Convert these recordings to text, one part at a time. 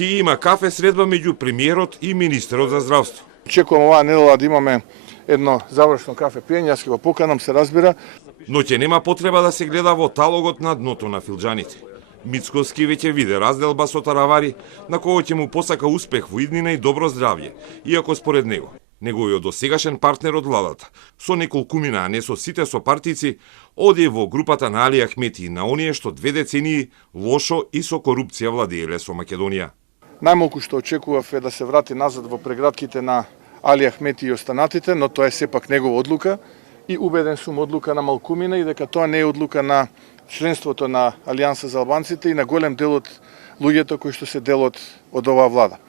Ќе има кафе средба меѓу премиерот и министерот за здравство. Очекувам оваа недела да имаме едно завршно кафе пиење, јас ќе го поканам, се разбира. Но ќе нема потреба да се гледа во талогот на дното на филџаните. Мицкоски веќе виде разделба со Таравари, на кој ќе му посака успех во иднина и добро здравје, иако според него, неговиот досегашен партнер од владата, со неколкумина, а не со сите сопартици, оди во групата на Али Ахмети, на оние што 2 децении лошо и со корупција владееле со Македонија. Најмалку што очекував е да се врати назад во прегратките на Али Ахмети и останатите, но тоа е сепак негова одлука и убеден сум одлука на малкумина и дека тоа не е одлука на членството на Алијанса за албанците и на голем дел од луѓето кои што се дел од оваа влада.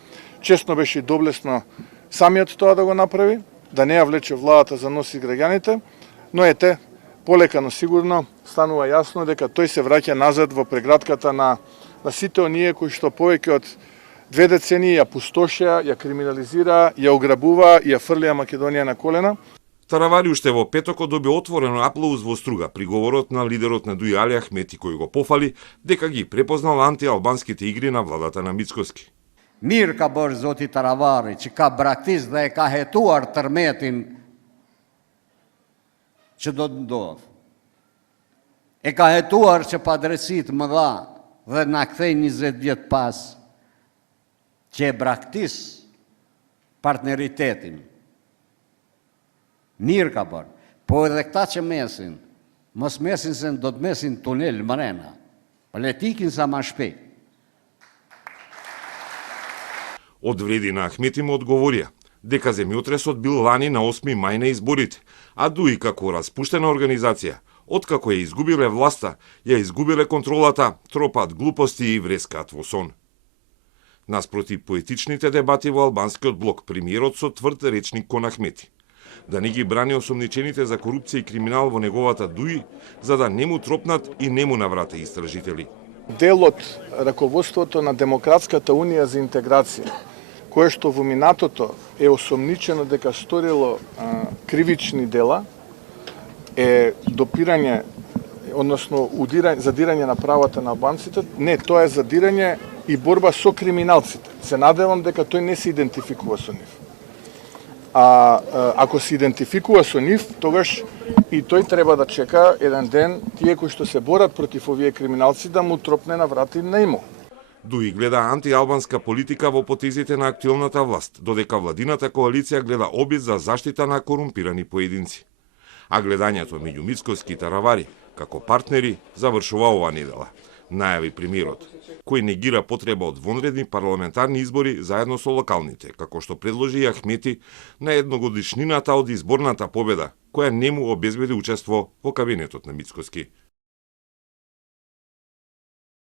Честно беше и доблесно самиот тоа да го направи, да не ја влече владата за нос и граѓаните, но ете, полека но сигурно станува јасно дека тој се враќа назад во прегратката на сите оние кои што повеќе од 2 децении ја пустошеа, ја криминализира, ја ограбува и ја фрлија Македонија на колена. Таравари уште во петокот доби отворено аплауз во Струга при говорот на лидерот на ДУИ Али Ахмети, кој го пофали дека ги препознал антиалбанските игри на владата на Мицкоски. Mirë ka bërë zoti Taravari që ka braktis dhe ka hetuar tërmetin që do të ndodhë. E ka hetuar që padresit më dha dhe na kthej 20 vjet pas që e braktis partneritetin. Mirë ka bërë, po edhe këta që mesin, mos mesin se do të mesin tunel mrena, politikin sa ma shpejt. Од вреди на Ахмети му одговорија дека земјотресот бил лани на 8 мај на изборите, а ДУИ како распуштена организација, откако ја изгубиле власта, ја изгубиле контролата, тропат глупости и врескаат во сон. Наспроти поетичните дебати во албанскиот блок, премиерот со тврд речник кон Ахмети, да не ги брани осомничените за корупција и криминал во неговата ДУИ, за да не му тропнат и не му наврате истражители. Дел од раководството на Демократската унија за интеграција, кое што во минатото е осомничено дека сторило кривични дела, е допирање, односно задирање на правата на албанците. Не, тоа е задирање и борба со криминалците. Се надевам дека тој не се идентификува со нив. Ако се идентификува со нив, тогаш и тој треба да чека еден ден тие кои што се борат против овие криминалци да му тропне на врати на имо. ДУИ гледа антиалбанска политика во потезите на актуелната власт, додека владината коалиција гледа обид за заштита на корумпирани поединци. А гледањето меѓу Мицкоски и Таравари како партнери завршува оваа недела, најави премиерот, кој негира потреба од вонредни парламентарни избори заедно со локалните, како што предложи и Ахмети на едногодишнината од изборната победа, која не му обезбеди учество во кабинетот на Мицкоски.